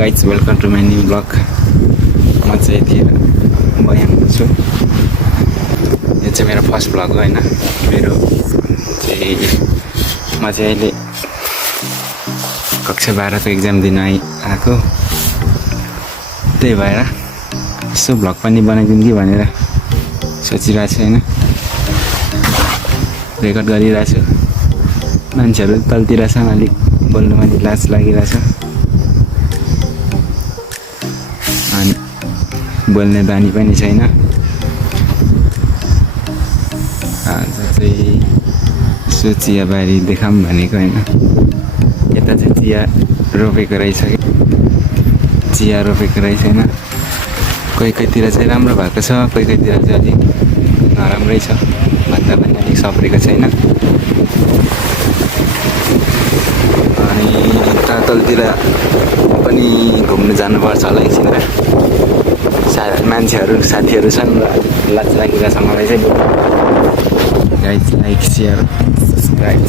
Guys welcome to my new blog. म चाहिँ यति बयानमा छु। यो चाहिँ मेरो फर्स्ट ब्लग हो होइन। मेरो चाहिँ म चाहिँ अहिले कक्षा 12को एक्जाम दिन आएको। त्यही भएर यसो ब्लग पनि बनाइदिउँ कि भनेर सोचिरहेको छु होइन। रेकर्ड गरिरहेको छु। मान्छेहरू तलतिर छ, अलिक बोल्नु पनि लाज लागिरहेछ। अनि बोल्ने बानी पनि छैन। आज चाहिँ यसो चियाबारी देखाऊँ भनेको होइन। यता चाहिँ चिया रोपेको रहेछ कि चिया रोपेको रहेछ होइन। कोही कोहीतिर चाहिँ राम्रो भएको छ, कोही कोहीतिर चाहिँ अलिक नराम्रै छ, भन्दा पनि अलिक सप्रेको छैन। अनि तलतिर पनि घुम्नु जानुपर्छ होला एकछिनमा। मान्छेहरू साथीहरू छन् र लाज लागिरहेछ मलाई चाहिँ। Guys like share subscribe